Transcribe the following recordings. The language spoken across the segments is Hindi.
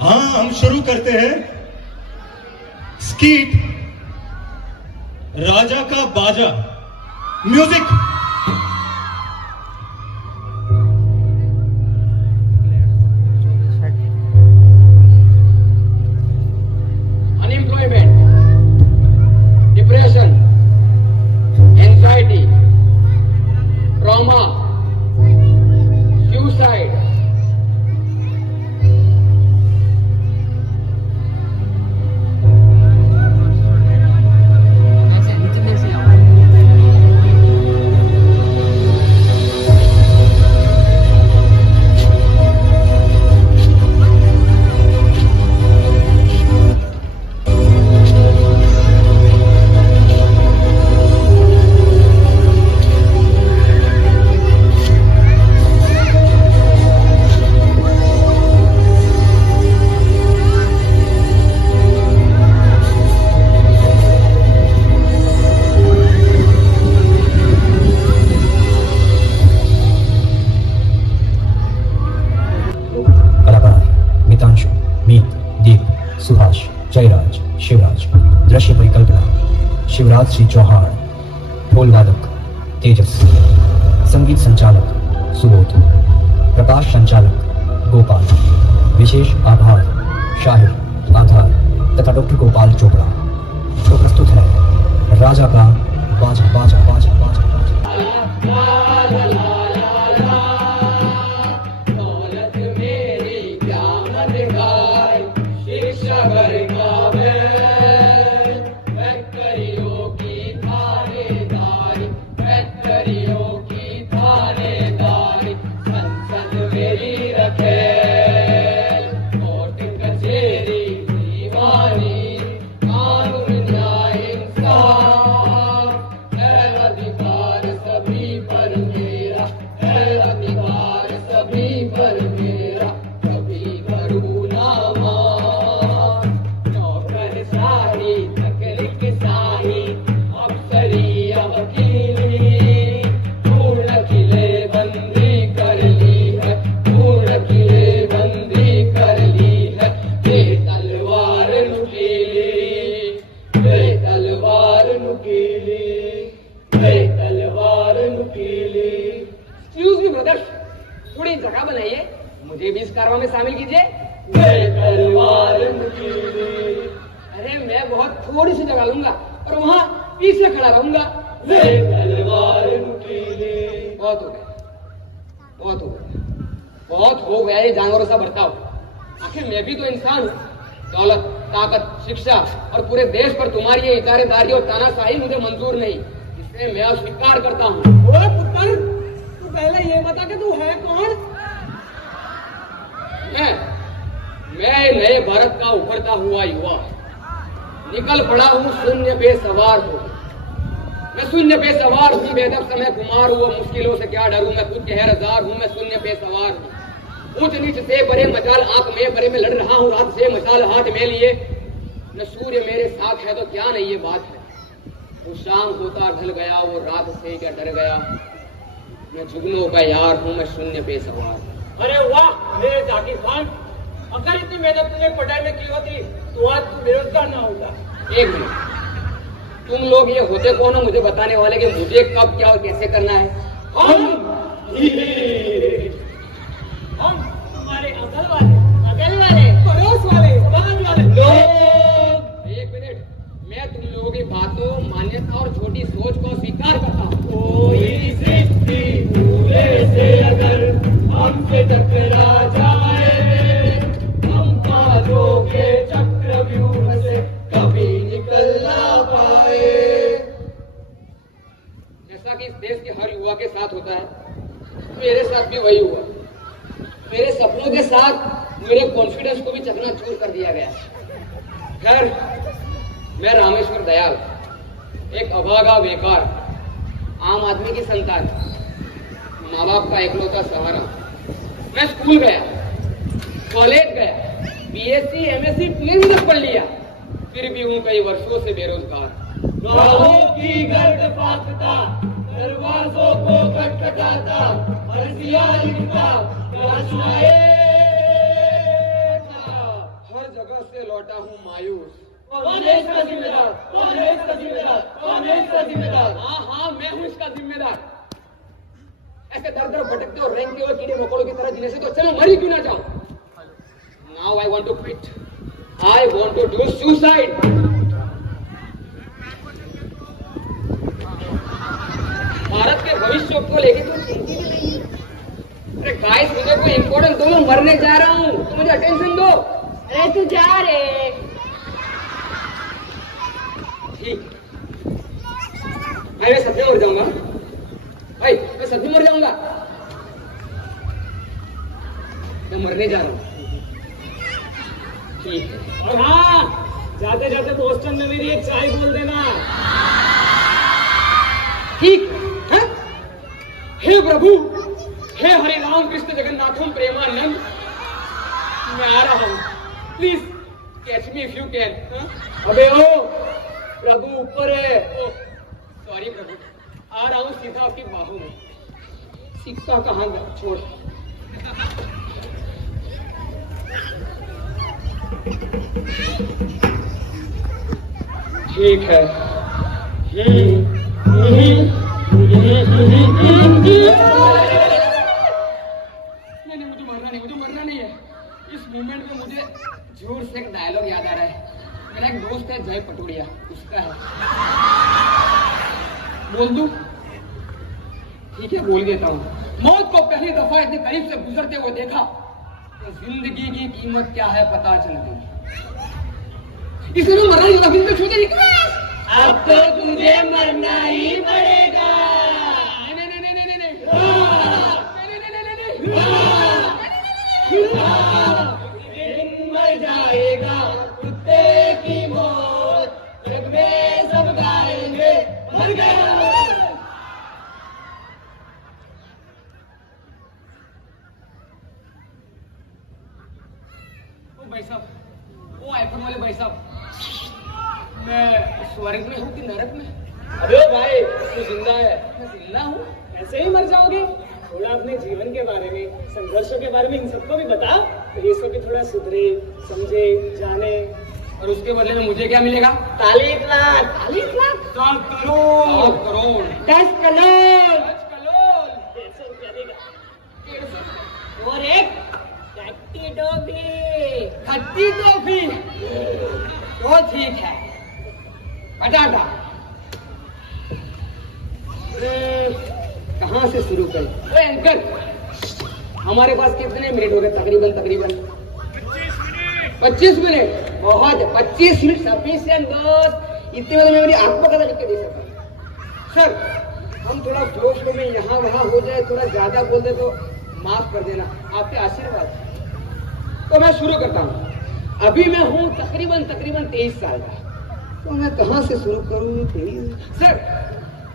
हाँ, हम शुरू करते हैं स्कीट राजा का बाजा। Music. Unemployment, depression, anxiety, trauma, suicide, Subhash, Jayaraj, Shivraj. दृश्य परिकल्पना शिवराज सिंह चौहान। ढोल वादक तेजस। संगीत संचालक सुबोध। प्रकाश संचालक गोपाल। विशेष आभार शाहिर आधार तथा डॉक्टर गोपाल चोपड़ा। तो प्रस्तुत है राजा का बाजा बाजा बाजा बाजा बाजा। थोड़ी जगह बनाइए, मुझे भी इस कारवां में शामिल कीजिए। अरे मैं बहुत थोड़ी सी जगह लूंगा और वहाँ पीछे खड़ा रहूंगा। बहुत हो गया, बहुत हो गया, बहुत हो गया ये जानवरों सा बर्ताव। आखिर मैं भी तो इंसान हूँ। दौलत, ताकत, शिक्षा और पूरे देश पर तुम्हारी ये इजारेदारी और तानाशाही मुझे मंजूर नहीं, इसलिए मैं अस्वीकार करता हूँ। पुत्र, तू पहले ये बता कि तू है कौन? मैं नए भारत का उभरता हुआ युवा निकल पड़ा हूँ शून्य पे सवार हो। मैं शून्य पे सवार हूँ, बेदब समय कुमार हूँ, मुश्किलों से क्या डरूं, मैं खुद कहरजार हूँ, मैं शून्य पे सवार हूँ। ऊंच नीच से बड़े मचाल आंख में बड़े में लड़ रहा हूँ रात से मचाल हाथ में लिए। न सूर्य मेरे साथ है तो क्या नहीं ये बात है। वो शाम होता ढल गया, वो रात से क्या डर गया। मैं जुगनों का यार हूँ, मैं शून्य पे सवार हूँ। अरे वाह मेरे जाकिर खान, अगर इतनी मेहनत तुमने पढ़ाई में की होती तो आज तू बेरोजगार ना होता। एक मिनट, तुम लोग ये होते कौन हो मुझे बताने वाले कि मुझे कब क्या और कैसे करना है? हम तुम्हारे अगल वाले, पड़ोस वाले, समाज वाले लोग। एक मिनट, मैं तुम लोगों की बातों, मान्यता और छोटी सोच को स्वीकार करता हूँ। कोई सृष्टि पूरे से अगर हमसे टकरा जाए, हम काजों के चक्रव्यूह से कभी निकल ना पाए। जैसा कि इस देश के हर युवा के साथ होता है, मेरे साथ भी वही हुआ। मेरे सपनों के साथ मेरे कॉन्फिडेंस को भी चकनाचूर कर दिया गया। खैर, मैं रामेश्वर दयाल, एक अभागा बेकार आम आदमी की संतान, माँ बाप का एकलौता सहारा। मैं स्कूल गया, कॉलेज गया, बीएससी, एमएससी, पीएचडी तक पढ़ लिया, फिर भी हूँ कई वर्षों से बेरोजगार। राहों की गर्द फाकता, दरवाजों को खटखटाता, अर्जियां लिखता, क्या सुनाए? कौन है इसका जिम्मेदार? कौन है इसका जिम्मेदार? कौन है इसका जिम्मेदार? हाँ, मैं हूँ इसका जिम्मेदार। ऐसे दर दर भटकते और रेंगते हुए कीड़े मकोड़ों की तरह जीने से तो चलो मर ही क्यों ना जाऊं। Now I want to quit. I want to do suicide. Bharat के भविष्य को लेके तो चिंतित नहीं है। अरे गाइस, मुझे कोई इम्पोर्टेंट दो, मैं मरने जा रहा हूँ, तो मुझे अटेंशन दो। अरे तू जा रे। ठीक, मैं सच में मर जाऊंगा भाई, मैं सच में मर जाऊंगा। मैं मरने जा रहा हूँ। ठीक है। और हाँ, जाते जाते बोस्टन में मेरी एक चाय बोल देना। ठीक है। हे प्रभु, हे हरि राम कृष्ण जगन्नाथम प्रेमानंद, मैं आ रहा हूँ, please catch me if you can. अबे ओ प्रभु ऊपर है। सॉरी प्रभु, आ रहा हूँ सीधा आपकी बाहों में। सिक्का कहाँ गया? छोड़। ठीक है। नहीं, मुझे मरना नहीं है। इस मूवमेंट में मुझे जोर से एक डायलॉग याद आ रहा है। मेरा एक दोस्त है जय पटोड़िया, उसका है। बोल दूं? ठीक है, बोल देता हूँ। मौत को पहली दफा इतने करीब से गुजरते हुए देखा तो जिंदगी की कीमत क्या है पता चल गई। इसलिए मैं मरना नहीं, अभी छूटे नहीं। अब तो तुझे मरना ही पड़ेगा। मर जाएगा कुत्ते की मौत, जग में सब गाएंगे मर गया। ओ भाई साहब, ओ आईफोन वाले भाई साहब, मैं स्वर्ग में हूँ कि नरक में? अबे भाई, तू जिंदा है। मैं जिंदा हूँ। ऐसे ही मर जाओगे? थोड़ा अपने जीवन के बारे में, संघर्षों के बारे में इन सबको भी बता, तो ये सब भी थोड़ा सुधरे, समझे, जाने। और उसके बदले में मुझे क्या मिलेगा? 40 लाख। 40 लाख? 7 करोड़। 10 करोड़। 10 करोड़। 10 करोड़। 150 रुपया देगा। 150 और एक खट्टी टॉफी। खट्टी टॉफी तो ठीक है। पटाटा कहाँ से शुरू करें? ओए अंकल, हमारे पास कितने मिनट हो गए? तकरीबन 25 मिनट। बहुत 25 मिनट सफिशिएंट दोस्त। इतने में तो मैं मेरी आत्मकथा लिख के दे सकता हूँ। सर, हम थोड़ा फ्लो में यहाँ वहाँ हो जाए, थोड़ा ज्यादा बोल दे तो माफ कर देना, आपके आशीर्वाद। तो मैं शुरू करता हूँ। अभी मैं हूँ तकरीबन 23 साल का, तो मैं कहाँ से शुरू करूँ? सर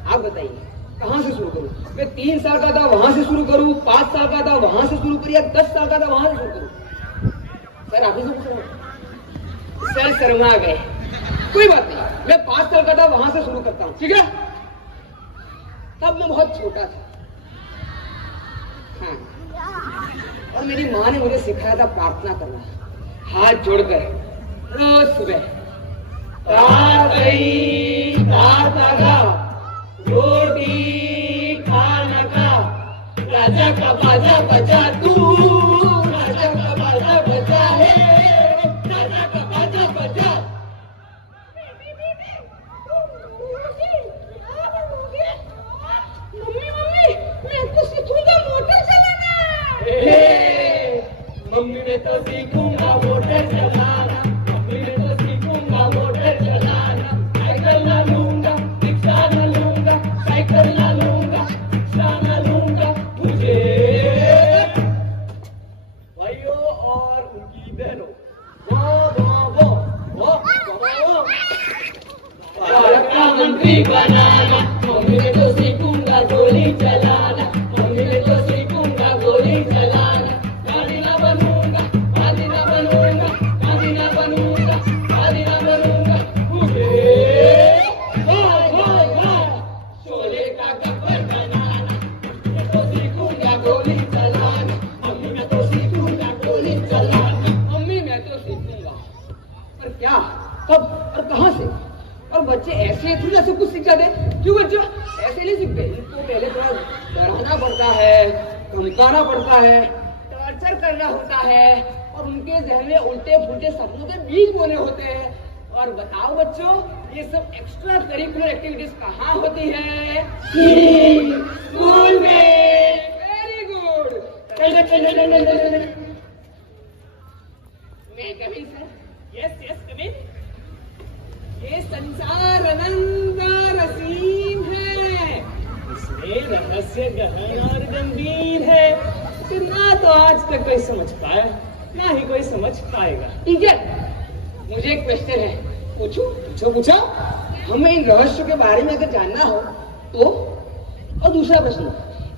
आप बताइए, कहाँ से शुरू करूँ? मैं 3 साल का था वहां से शुरू करूँ, 5 साल का था वहां से शुरू करूँ, या 10 साल का था वहां से शुरू करूँ? सर आप ही से पूछ रहा हूँ। सर शर्मा गए। कोई बात नहीं, मैं 5 साल का था वहां से शुरू करता हूँ, ठीक है? तब मैं बहुत छोटा था। हाँ, और मेरी माँ ने मुझे सिखाया था प्रार्थना करना, हाथ जोड़कर रोज सुबह। रोटी खाना खा, राजा का बाजा बजा तू, राजा का बाजा बजा है, राजा का बाजा बजा। मम्मी मैं तो सीखूंगा मोटर चलाना। मम्मी मैं तो सीखूंगा मोटर चलाना, मम्मी मैं तो सीखूंगा मोटर चलाना। साइकिल ना लूंगा, रिक्शा ना लूंगा, साइकिल ना लूंगा, रिक्शा ना लूंगा मुझे। भाइयों और उनकी बहनों, भारत का मंत्री बनाना, मम्मी मैं तो सीखूंगा गोली चलाना, मम्मी मैं तो सीखूंगा गोली चलाना। गाड़ी ना बनूंगा, गाड़ी ना बनूंगा, गाड़ी ना बनूंगा, गाड़ी ना बनूंगा मुझे। शोले का गब्बर बनाना, मैं तो सीखूंगा गोली चलाना, मम्मी मैं तो सीखूंगा गोली चलाना। मम्मी मैं तो सीखूंगा, पर क्या, कब और कहाँ से? और बच्चे ऐसे थोड़ी ना सब कुछ सीख जाते। क्यों बच्चे ऐसे नहीं सीखते? इनको पहले थोड़ा डराना पड़ता है, धमकाना पड़ता है, टॉर्चर करना होता है और उनके जहन में उल्टे फुल्टे सपनों के बीज बोने होते हैं। और बताओ बच्चों, ये सब एक्स्ट्रा करिकुलर एक्टिविटीज कहाँ होती है? स्कूल में। Very good. मैं कभी सर? यस यस कम इन। ये संसार अनंत असीम है, इसमें रहस्य गहन और गंभीर है, तो ना तो आज तक कोई समझ पाया, ना ही कोई समझ पाएगा। टीचर, मुझे एक क्वेश्चन है, पूछूं? पूछो पूछो। हमें इन रहस्यों के बारे में अगर जानना हो तो? और दूसरा प्रश्न,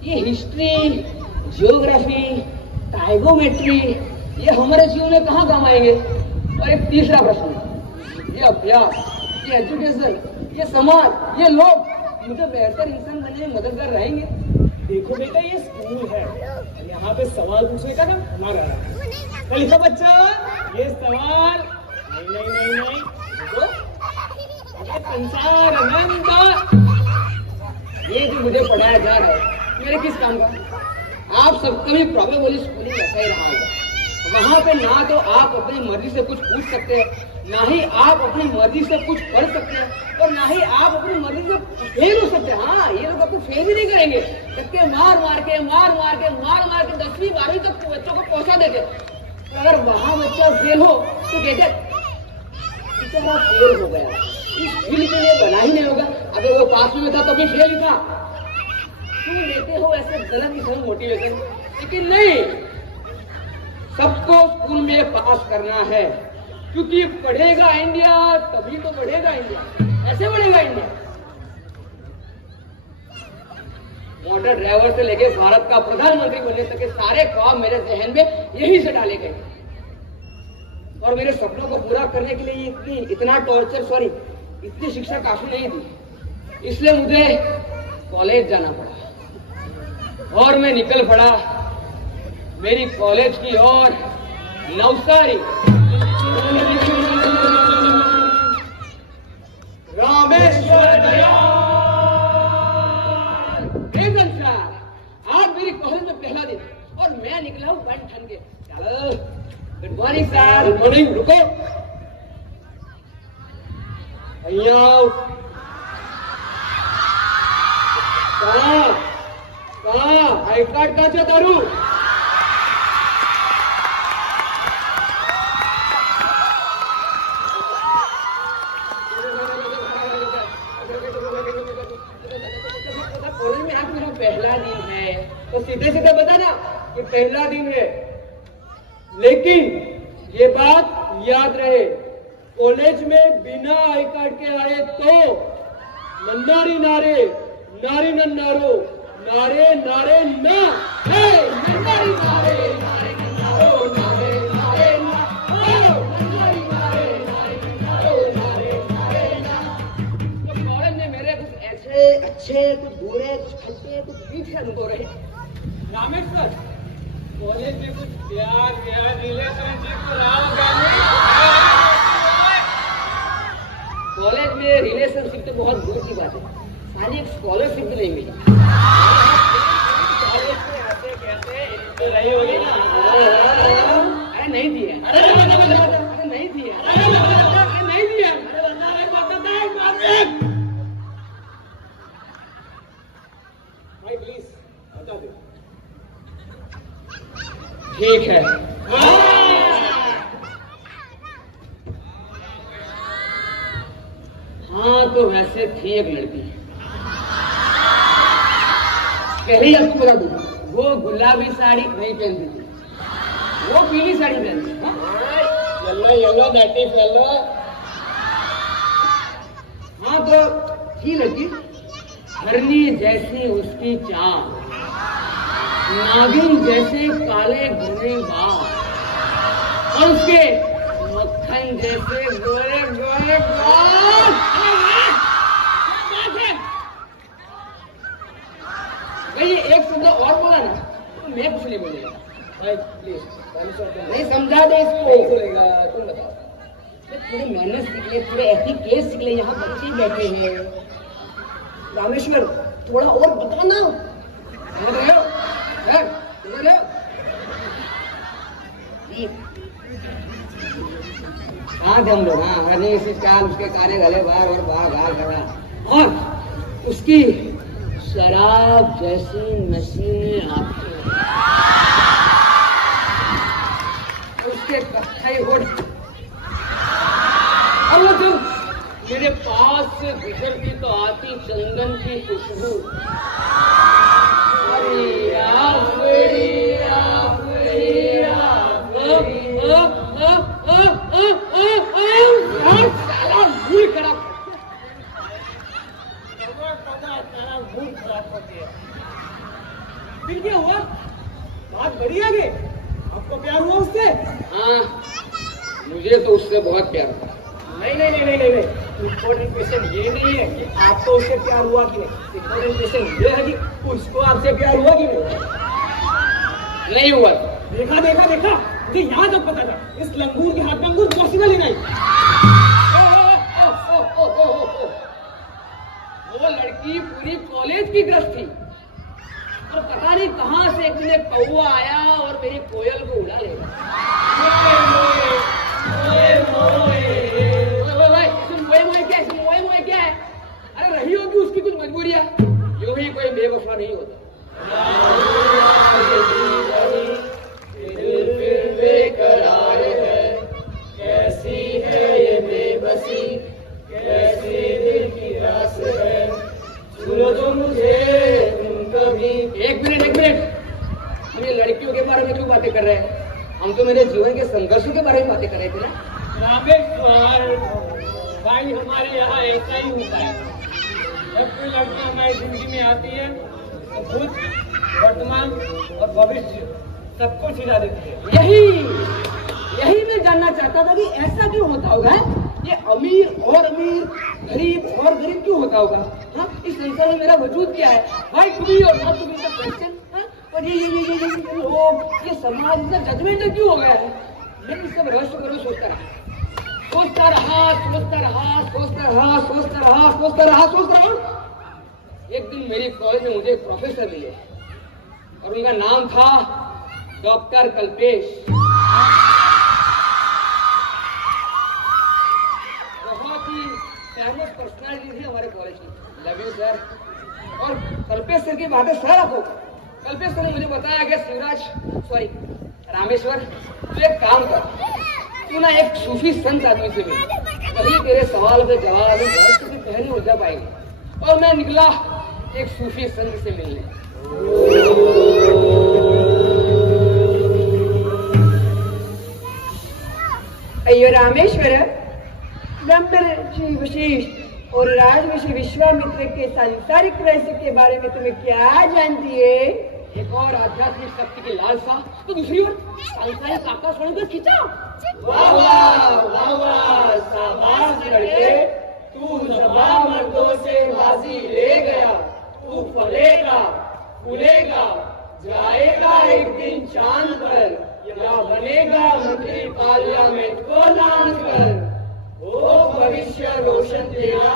ये हिस्ट्री, जियोग्राफी, टाइगोमेट्री ये हमारे जीवन में कहाँ काम आएंगे? और एक तीसरा प्रश्न, ये अभ्यास, ये एजुकेशन, ये समाज, ये लोग मुझे बेहतर इंसान बनने में मददगार रहेंगे? देखो बेटा, ये स्कूल है, यहाँ पे सवाल पूछने का ना हमारा है। तो लिखो बच्चा, ये सवाल नहीं नहीं नहीं नहीं, देखो ये संसार अनंत, ये जो मुझे पढ़ाया जा रहा है मेरे किस काम का? आप सबका भी प्रोबेबली स्कूलिंग ऐसा ही रहा होगा। वहाँ पे ना तो आप अपनी मर्जी से कुछ पूछ सकते हैं, ना ही आप अपनी मर्जी से कुछ पढ़ सकते हैं, और ना ही आप अपनी मर्जी से फेल हो सकते हैं। हाँ, ये लोग आपको फेल ही नहीं करेंगे, धक्के मार मार के 10वीं 12वीं तक बच्चों को पहुंचा देते। तो अगर वहाँ बच्चा फेल हो तो कहते बेचारा फेल हो गया, इस फील्ड के लिए बना ही नहीं होगा। अगर वो पास में था तभी तो फेल ही था। क्यों लेते हो ऐसे गलत किस्म मोटिवेशन? लेकिन नहीं, सबको स्कूल में पास करना है, क्योंकि पढ़ेगा इंडिया तभी तो बढ़ेगा इंडिया। ऐसे बढ़ेगा इंडिया। मोटर ड्राइवर से लेके भारत का प्रधानमंत्री बनने तक के सारे ख्वाब मेरे जहन में यही से डाले गए, और मेरे सपनों को पूरा करने के लिए इतनी शिक्षा काफी नहीं थी। इसलिए मुझे कॉलेज जाना पड़ा और मैं निकल पड़ा मेरी कॉलेज की ओर, नवसारी। रामेश्वर आज मेरी कॉलेज में पहला दिन और मैं निकला हूँ बन ठन के। चलो, good morning sir. Good morning. रुको, कहाँ आई कार्ड कहाँ से तारू? कॉलेज में आज मेरा पहला दिन है, तो सीधे सीधे बता ना कि पहला दिन है। लेकिन ये बात याद रहे, कॉलेज में बिना आई कार्ड के आए तो नन्नारी नारे, नारी नन्नारो, नारे नारे ना है। नन्नारी नारे, नारे नन्नारो, नारे नारे ना हो। नन्नारी नारे, नारे नन्नारो, नारे नारे ना। तो कॉलेज में मेरे कुछ ऐसे अच्छे, कुछ बुरे, कुछ खट्टे, कुछ मीठे अनुभव रहे। रामेश्वर, कॉलेज में कुछ प्यार रिलेशनशिप रहा? कॉलेज में रिलेशनशिप तो बहुत दूर की बात है, खाली एक स्कॉलरशिप भी नहीं मिली। कॉलेज में ऐसे कैसे रही होगी ना? अरे नहीं दिया, अरे नहीं दिया, अरे नहीं दिया। भाई प्लीज बता दो। ठीक है। हाँ, तो वैसे थी एक लड़की, पहले ही आपको बता दूं, वो गुलाबी साड़ी नहीं पहनती थी, वो पीली साड़ी पहनती थी। Yellow yellow native yellow. हाँ, तो थी लड़की, हरनी जैसी उसकी चाल, नागिन जैसे काले घने बाल, और उसके मक्खन जैसे गोरे गोरे बाल। भाई ये एक शब्द और बोला ना तो मैं कुछ नहीं बोलेगा। भाई प्लीज नहीं समझा दे इसको। सुनेगा, तुम बताओ। थोड़ी मेहनत सीख ले, थोड़े एथिकेट सीख ले, यहाँ बच्चे बैठे हैं। रामेश्वर थोड़ा और बता ना। इधर रहो, इधर रहो। हाँ हम लोग, हाँ हरने इसी चाल उसके काने गले बार और बार गाल करा, और उसकी शराब जैसी नशीली आंखें, उसके कत्थई होठ, और वो जब मेरे पास से गुजरती तो आती चंदन की खुशबू। फिर क्या हुआ? बात बढ़ी आगे, आपको प्यार हुआ उससे? हाँ, मुझे तो उससे बहुत प्यार था। नहीं, इम्पोर्टेंट क्वेश्चन ये नहीं है कि आपको उससे प्यार हुआ कि नहीं, इम्पोर्टेंट क्वेश्चन ये है कि उसको आपसे प्यार हुआ कि नहीं हुआ। देखा, मुझे यहाँ तक पता था इस लंगूर के हाथ में अंगूर पॉसिबल ही नहीं। वो लड़की पूरी कॉलेज की ग्रस्त थी, और पता नहीं कहाँ से एक दिन कौवा आया और मेरी कोयल को उड़ा ले गया। मोए क्या है? अरे रही होगी उसकी कुछ मजबूरियां, यूं ही कोई बेवफा नहीं होता। बेकरार है, कैसी है ये बेबसी, कैसी दिल की रास है, सुनो तो मुझे तुम कभी। एक मिनट, हम ये लड़कियों के बारे में क्यों बातें कर रहे हैं? हम तो मेरे जीवन के संघर्षों के बारे में बातें कर रहे थे ना। रामेश्वर भाई, हमारे यहाँ ऐसा ही होता है, जब कोई लड़की हमारी जिंदगी में आती है तो भूत, वर्तमान और भविष्य सबको सिला देती है। यही मैं जानना चाहता था कि ऐसा क्यों होता होगा? ये अमीर और अमीर, गरीब और गरीब क्यों होता होगा? हाँ, इस संसार में मेरा वजूद क्या है? भाई तुम्ही और not to be the question. और ये लोग, ये समाज इतना जजमेंटल क्यों हो गया है? मैं इस सब रहस्य करो सोचता रहा। एक दिन मेरी कॉलेज में मुझे एक प्रोफेसर मिले, और उनका नाम था डॉक्टर कल्पेश। बहुत ही फेमस पर्सनालिटी थी हमारे कॉलेज की। Love you sir. और कल्पेश सर की बातें सर आपको, कल्पेश सर ने मुझे बताया कि रामेश्वर तू एक काम कर, तू ना एक सूफी संत आदमी से मिल, तभी तेरे सवाल के जवाब वर्ष से पहले उलझा पाएंगे। और मैं निकला एक सूफी संत से मिलने। अयो रामेश्वर, ब्रह्मर्षि वशिष्ठ और राजऋषि विश्वामित्र के सांसारिक रहस्य के बारे में तुम्हें क्या जानती है? एक और आध्यात्मिक शक्ति की लालसा, तो दूसरी ओर सांसारिक आकाशवाणी पर खिंचा। वाह, शाबाश लड़के, तू जबा मर्दों से बाजी ले गया, तू फलेगा, फूलेगा, जाएगा एक दिन चांद पर, या बनेगा मंत्री पार्लियामेंट को लान कर। ओ भविष्य रोशन तेरा,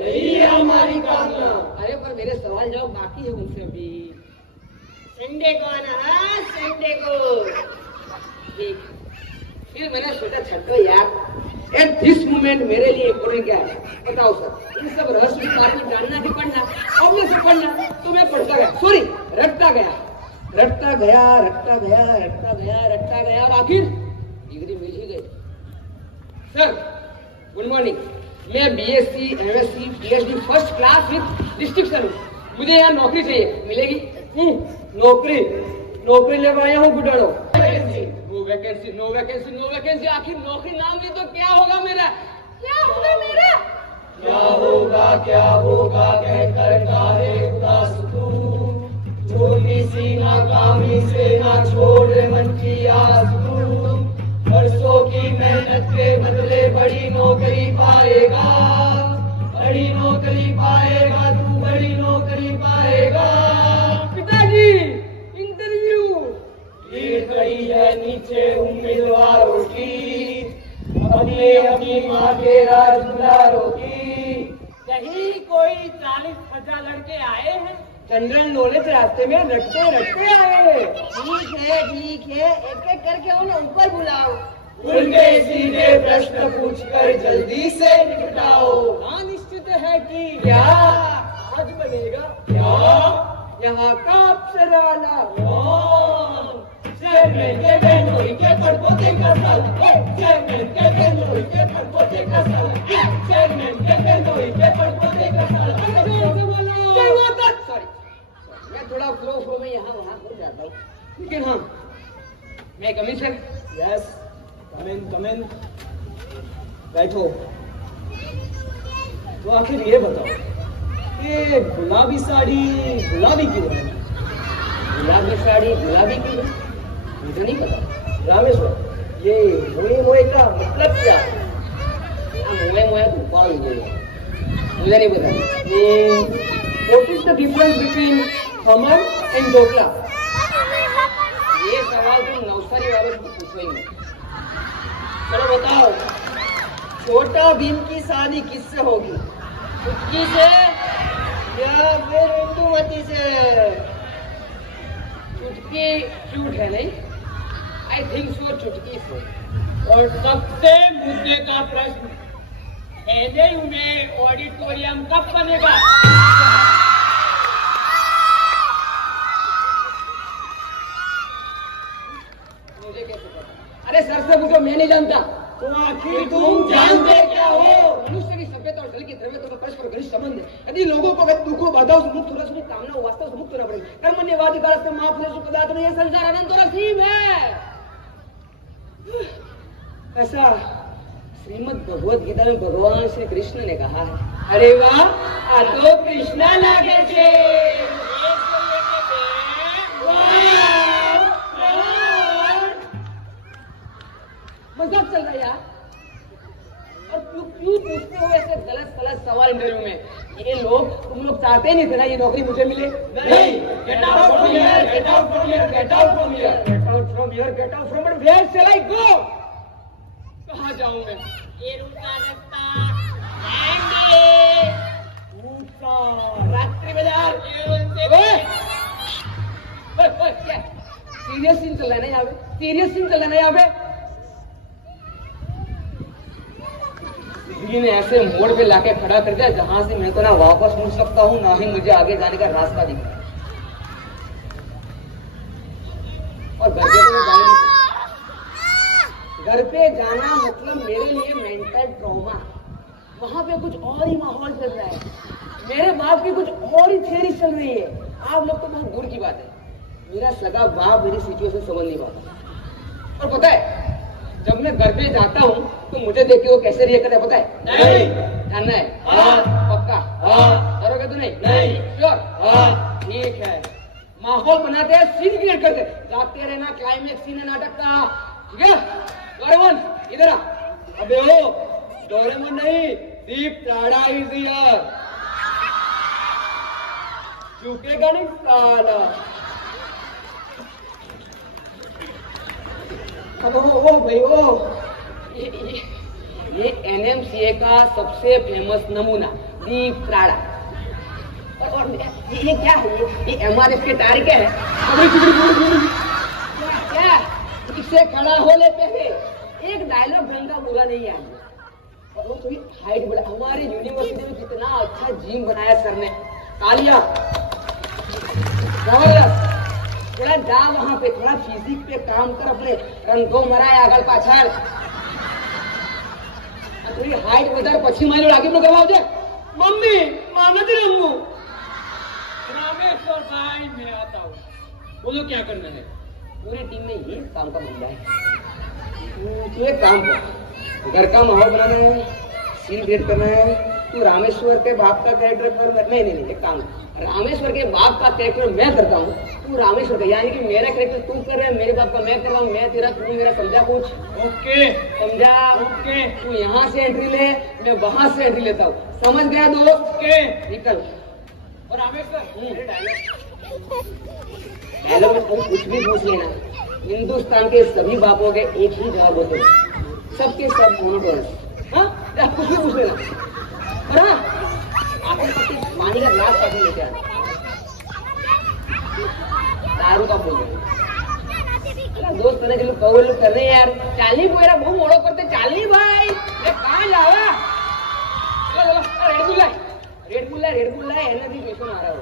यही है हमारी कामना। अरे पर मेरे सवाल जवाब बाकी है उनसे भी। संडे को आना है, संडे को। ठीक, फिर मैंने सोचा छठो यार, एट दिस मोमेंट मेरे लिए इम्पोर्टेंट क्या है बताओ सर? इन सब रहस्य के बारे में जानना कि पढ़ना? ऑब्वियस से पढ़ना। तो मैं पढ़ता गया, रटता गया, और आखिर डिग्री मिल ही गई। सर गुड मॉर्निंग, मैं BSc, MSc, PhD first class with distinction हूँ। मुझे यहाँ नौकरी चाहिए, मिलेगी? नौकरी ले आया हूँ बुढ़ाड़ो। No vacancy. आखिर नौकरी नाम दी तो क्या होगा मेरा? क्या होगा कहकर काहे उदास तू, छोटी सी नाकामी से ना छोड़ मन की आस तू, बरसों की मेहनत के बदले बड़ी नौकरी पाएगा, तू बड़ी नौकरी पाएगा। पिताजी इंटरव्यू। भीड़ खड़ी है नीचे उम्मीदवारों की, अपनी अपनी माँ के राजकुमारों की। कहीं कोई 40,000 लड़के आए हैं? जनरल नॉलेज रास्ते में रटते रटते आए हैं। ठीक है, एक एक करके उन्हें ऊपर बुलाओ। उल्टे सीधे प्रश्न पूछकर जल्दी से निपटाओ। हाँ, निश्चित है कि क्या आज बनेगा? क्या यहाँ का अप्सराना चेयरमैन के बेनोई के परपोते का साला, चेयरमैन के बेनोई के परपोते का साला, चेयरमैन के बेनोई के परपोते का साला। सॉरी, मैं थोड़ा फ्लो में यहाँ वहाँ हो जाता हूँ, लेकिन हाँ, मैं कमिश्नर। यस, कम इन। बैठो। तो आखिर ये बताओ, ये गुलाबी साड़ी गुलाबी क्यों है? गुलाबी साड़ी गुलाबी क्यों है? मुझे नहीं पता। रामेश्वर, ये मोए मोए का मतलब क्या? मोए तो पाल गए, मुझे नहीं पता। What is the difference between हमर and ढोकला? ये सवाल तुम नवसारी वालों को पूछो ही नहीं। चलो बताओ, छोटा भीम की शादी किससे होगी? चुटकी से या फिर इंदुमती से? चुटकी क्यूट है नहीं? आई थिंक सो चुटकी से। और सबसे मुद्दे का प्रश्न, एजेयू में ऑडिटोरियम कब बनेगा? मुझे कैसे पता? अरे सर से पूछो, मैं नहीं जानता। तो आखिर तुम जानते क्या हो? मनुष्य की सभ्यता और जल की द्रव्यता का परस्पर घनिष्ठ संबंध है। यदि लोगों को दुखों बाधाओं से मुक्त होना, अपनी कामना वास्तव से मुक्त होना पड़ेगा। कर्मण्यवादी काल से महापुरुष पदार्थ में यह संसार अनंत और असीम है। ऐसा श्रीमद् भगवद गीता में भगवान श्री कृष्ण ने कहा है। अरे वाह, आ तो कृष्णा लागे छे। मजाक चल रहा है यार। और क्यों पूछते हो ऐसे गलत सवाल इंटरव्यू में? ये लोग, तुम लोग चाहते नहीं थे ना ये नौकरी मुझे मिले? नहीं, get out from here, get out from here, get out from here, get out from here, get out from here. Where shall I go? कहाँ जाऊं मैं? ये रुका रास्ता रात्रि बाजार। सीरियस सीन चल रहा है ना यहाँ पे? सीरियस सीन चल रहा है ना यहाँ पे? ने ऐसे मोड़ पे लाके खड़ा कर दिया जहां से मैं तो ना वापस मुड़ सकता हूँ, ना ही मुझे आगे जाने का रास्ता दिखा। और घर पे जाना मतलब मेरे लिए मेंटल ट्रॉमा। वहां पे कुछ और ही माहौल चल रहा है, मेरे बाप की कुछ और ही थ्योरी चल रही है। आप लोग तो बहुत दूर की बात है, मेरा सगा बाप मेरी सिचुएशन समझ नहीं पाता। और पता है, जब मैं घर पे जाता हूँ तो मुझे देख के वो कैसे रिएक्ट करता है पता है? नहीं। जानना है? हाँ। पक्का? हाँ। करोगे तो नहीं? नहीं। श्योर? हाँ। ठीक है, माहौल बनाते हैं, सीन क्रिएट करते, जाते रहना क्लाइमेक्स सीन है नाटक का। ठीक है? डोरेमोन इधर आ। अबे ओ, डोरेमोन नहीं, दीप टाड़ा इज हियर। चुकेगा नहीं साला। अब ओ भाई ओ, ये NMCA का सबसे फेमस नमूना दीप प्राड़ा। और ये क्या है? ये MRF के टायर क्या है? क्या इससे खड़ा हो लेते हैं? एक डायलॉग ढंग का पूरा नहीं है। और वो थोड़ी हाइट बढ़ा। हमारे यूनिवर्सिटी में कितना अच्छा जिम बनाया सर ने। कालिया थोड़ा जा वहां पे, थोड़ा फिजिक पे काम कर, अपने रंगो मराए आगल पाछड़, थोड़ी हाइट વધારે પછી મારી આગળ નો કરવા આવજે। मम्मी मामा जी रंगू। रामेश्वर भाई मैं आता हूँ, बोलो क्या करना है? पूरी टीम में ये काम का बंदा है। तू एक काम कर, घर का माहौल बनाना है, सीन क्रिएट करना है। तू रामेश्वर के बाप का कैरेक्टर कर। नहीं, एक काम, रामेश्वर के बाप का कैरेक्टर मैं करता हूँ, तू रामेश्वर का, यानी कि मेरा कैरेक्टर तू कर रहा है, मेरे बाप का मैं कर रहा हूँ, मैं तेरा तू मेरा। समझा कुछ? ओके समझा? ओके। तू यहाँ से एंट्री ले, मैं वहां से एंट्री लेता हूँ। समझ गया दोस्त? ओके। निकल। और रामेश्वर डायलॉग में तुम कुछ भी पूछ लेना, हिंदुस्तान के सभी बापों के एक ही जवाब होते हैं, सबके सब मोनोटोनस। हाँ, आप कुछ भी पूछ लेना। और हाँ, आपके पानी का ग्लास कैसे लेके आना, दारू का बोल रहे दोस्त ने चलो कहो लोग कर रहे हैं यार, चाली बोरा बहु मोड़ो करते चाली भाई कहाँ जावा। चलो रेड बुल है एनर्जी क्वेश्चन आ रहा हो।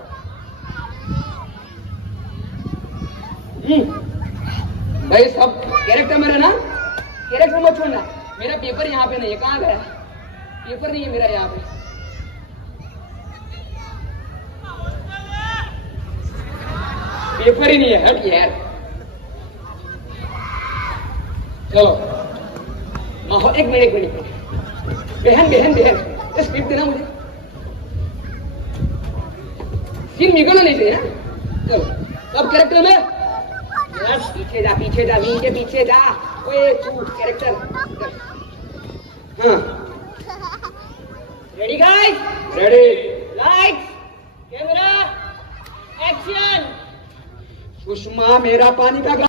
भाई सब कैरेक्टर में रहना, कैरेक्टर मत छोड़ना। मेरा पेपर यहाँ पे नहीं है, कहाँ गया पेपर? नहीं है मेरा यहाँ पे। पेपर ही नहीं है, हट यार। चलो माहौल, एक मिनट बहन स्क्रिप्ट देना मुझे, सीन निकलना नहीं चाहिए। चलो सब कैरेक्टर में पीछे जा वीन के पीछे जा। ओए तू कैरेक्टर। हाँ ready guys, ready, lights, camera, action. Sushma मेरा पानी का ग्लास।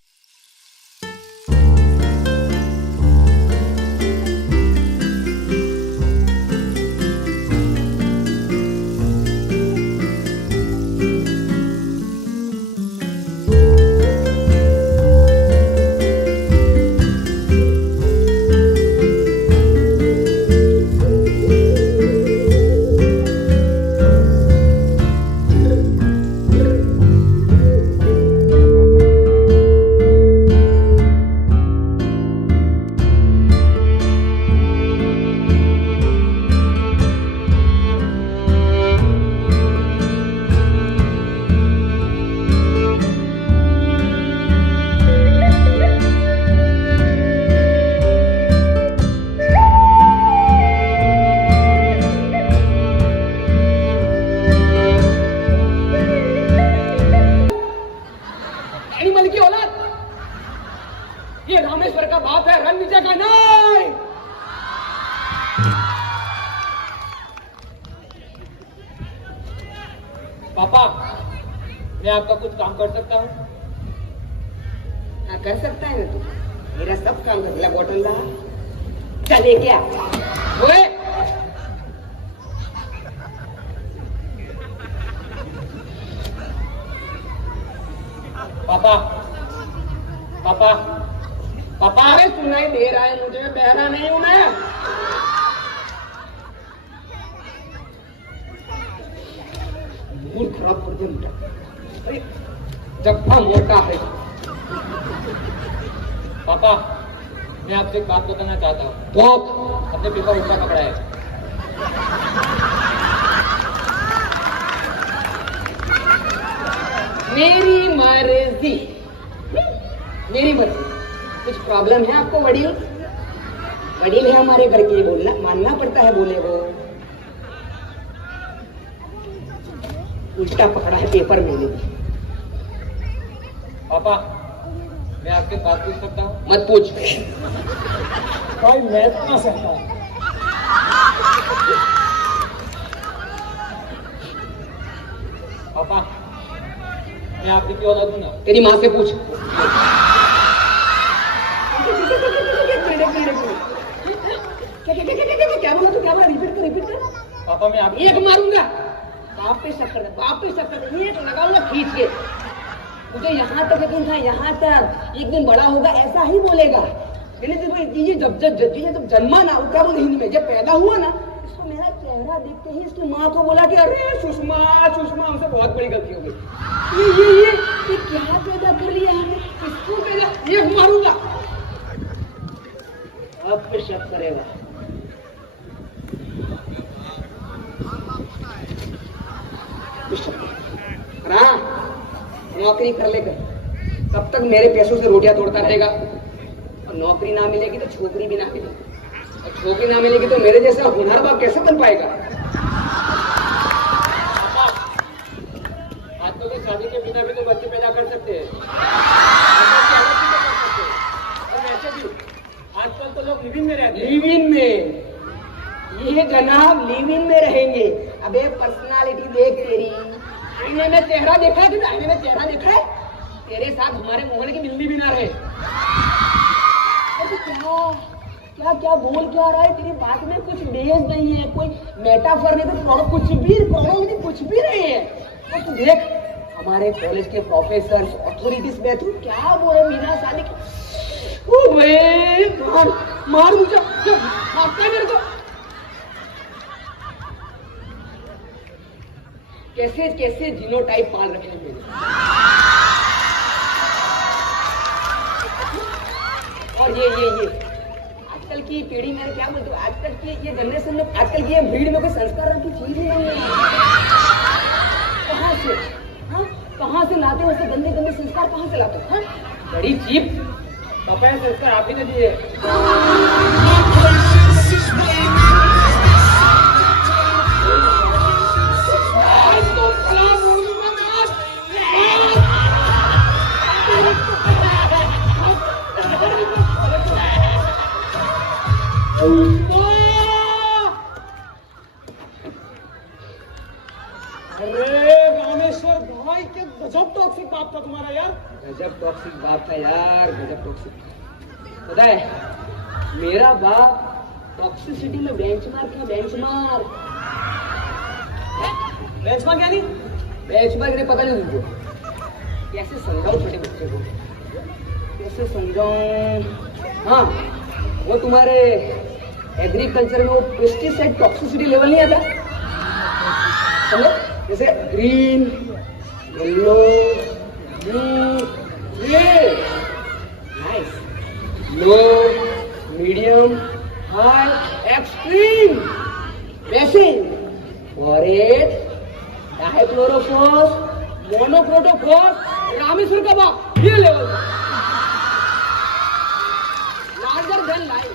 एनिमल की औलाद, ये रामेश्वर का बाप है, रणविजय का नहीं। पापा, मैं आपका कुछ काम कर सकता हूँ? हाँ कर सकता है ना तू, मेरा सब काम कर दिया। बॉटल ला, चले क्या? ओए पापा, पापा, पापा, अरे सुनाई दे रहा है मुझे, बहरा नहीं हूं मैं। मूड खराब कर दिया बेटा। अरे जब्बा मोटा है। पापा, मैं आपसे एक बात बताना चाहता हूँ। तो अपने पेपर उल्टा पकड़ा है। मेरी मर्जी, मेरी मर्जी। कुछ प्रॉब्लम है आपको? वडील वडील है हमारे घर के, बोलना मानना पड़ता है। बोले वो उल्टा पकड़ा है पेपर में। पापा, मैं आपसे बात पूछ सकता हूँ? मत पूछ भाई, मैं इतना सकता हूँ। पापा, मैं आपकी क्यों औलाद हूँ ना? तेरी माँ से पूछ। क्या बोला तू? क्या बोला? रिपीट कर। पापा, मैं आपकी एक मारूंगा, बाप पे शक कर, एक लगाऊंगा खींच के। मुझे यहाँ तक यकीन था, यहाँ तक एक दिन बड़ा होगा ऐसा ही बोलेगा। जब जन्मा ना, वो क्या बोले हिंदी में, जब पैदा हुआ ना, इसको मेरा चेहरा देखते ही इसकी माँ को बोला कि अरे सुषमा, हमसे बहुत बड़ी गलती हो गई। ये क्या पैदा कर लिया है, इसको पैदा, एक मारूंगा। अब पे शक करेगा। नौकरी कर लेगा, तब तक मेरे पैसों से रोटियां तोड़ता रहेगा। और नौकरी ना मिलेगी तो छोकरी भी ना मिलेगी, और छोकरी ना मिलेगी तो मेरे जैसा हुनरबाज कैसे बन पाएगा? आजकल तो शादी के बिना भी तो बच्चे पैदा कर सकते हैं। और वैसे भी आजकल तो लोग लिविंग में रहते हैं। लिविंग में? ये जनाब लिविंग में रहेंगे। अबे पर्सनालिटी देख तेरी, आईने में चेहरा देखा है? आईने में चेहरा देखा है? तेरे साथ हमारे मोहन की मिलनी भी ना रहे। क्या क्या बोल क्या रहा है? तेरी बात में कुछ बेस नहीं है, कोई मेटाफर नहीं, तो कुछ भी नहीं है। तो तू देख, हमारे कॉलेज के प्रोफेसर अथॉरिटीज में तू क्या बोले मीना शादी मार मुझे, मारता मेरे को। कैसे कैसे जीनोटाइप पाल रखे हैं मैंने। और ये आजकल की पीढ़ी में क्या बोलते हो, आजकल की ये जनरेशन में, आजकल की ये भीड़ में कोई संस्कार की चीज ही नहीं है। कहाँ से, हाँ कहाँ से लाते हो ऐसे गंदे गंदे संस्कार, कहाँ से लाते हो? हाँ बड़ी चीप पापा संस्कार आप ही ने दिए। अरे रामेश्वर भाई, क्या गजब टॉक्सिक बाप था तुम्हारा यार। गजब टॉक्सिक बाप था यार, गजब टॉक्सिक। पता है मेरा बाप टॉक्सिसिटी में बेंचमार्क है, बेंचमार्क। बेंचमार्क यानी? बेंचमार्क नहीं पता नहीं तुमको? कैसे समझाऊं छोटे बच्चे को, कैसे समझाऊं? हाँ वो तुम्हारे एग्रीकल्चर में वो पेस्टिसाइड टॉक्सिसिटी लेवल नहीं आता समझो, जैसे green, yellow, blue, red, nice, low, medium, high, extreme, वैसे फॉरेट, डाइक्लोरोफॉस, मोनोक्रोटोफॉस, रामेश्वर का बाप ये लेवल लार्जर देन लाइफ।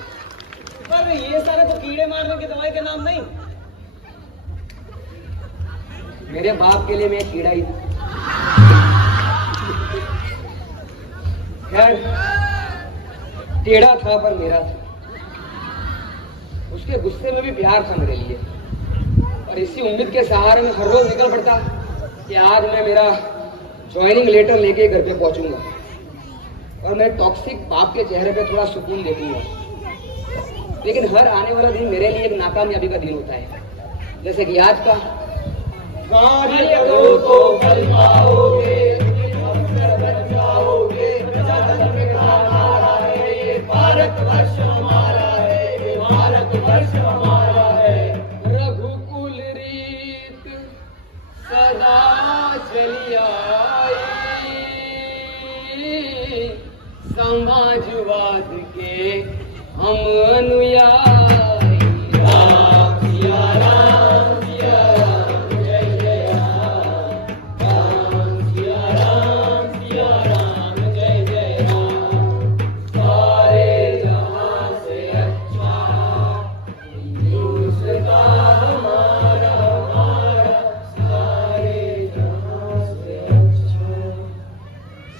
पर ये सारे तो कीड़े मारने की दवाई के नाम नहीं। मेरे बाप के लिए मैं कीड़ा ही खैर टेढ़ा था पर मेरा था। उसके गुस्से में भी प्यार था मेरे लिए, और इसी उम्मीद के सहारे में हर रोज निकल पड़ता कि आज मैं मेरा ज्वाइनिंग लेटर लेके घर पे पहुंचूंगा और मैं टॉक्सिक बाप के चेहरे पे थोड़ा सुकून देखूंगा। लेकिन हर आने वाला दिन मेरे लिए एक नाकामयाबी का दिन होता है, जैसे कि आज का। कार्य करो तो फल पाओगे, अवसर बन जाओगे, प्रजातंत्र का हमारा है, ये भारतवर्ष हमारा है, ये भारतवर्ष हमारा है। रघुकुल रीत सदा चली आई, समाजवाद के हम अनुयायी।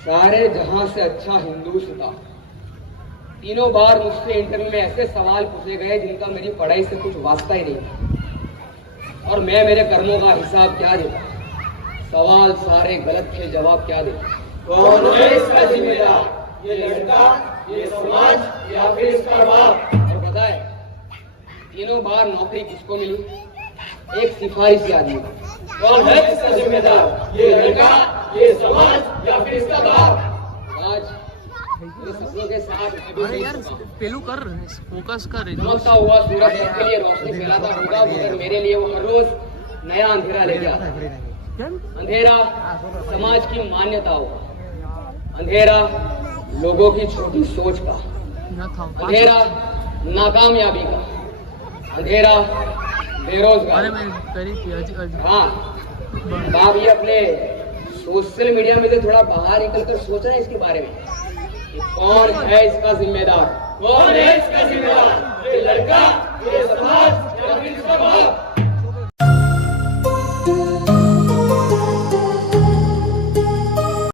सारे जहां से अच्छा हिंदुस्तान। तीनों बार मुझसे इंटरव्यू में ऐसे सवाल पूछे गए जिनका मेरी पढ़ाई से कुछ वास्ता ही नहीं था, और मैं मेरे कर्मों का हिसाब क्या देता। सवाल सारे गलत थे, जवाब क्या देता। कौन है इसका जिम्मेदार? ये लड़का, ये समाज, या फिर इसका बाप? और पता है तीनों बार नौकरी किसको मिली? एक सिफारिशी आदमी को। कौन है इसका जिम्मेदार? ये लड़का, ये समाज, या फिर इसका बाप? आज मेरे सपनों के साथ अरे यार पेलू कर, फोकस कर। चमकता हुआ सूरज सबके लिए रोशनी फैलाता होगा, मगर मेरे लिए वो हर रोज नया अंधेरा लेके आता है। अंधेरा समाज की मान्यताओं का, अंधेरा लोगों की छोटी सोच का, अंधेरा नाकामयाबी का, अंधेरा बेरोजगार। हाँ बाप ये अपने सोशल मीडिया में से थोड़ा बाहर निकल कर सोच रहे हैं इसके बारे में कि कौन है इसका जिम्मेदार। कौन है इसका जिम्मेदार? ये लड़का,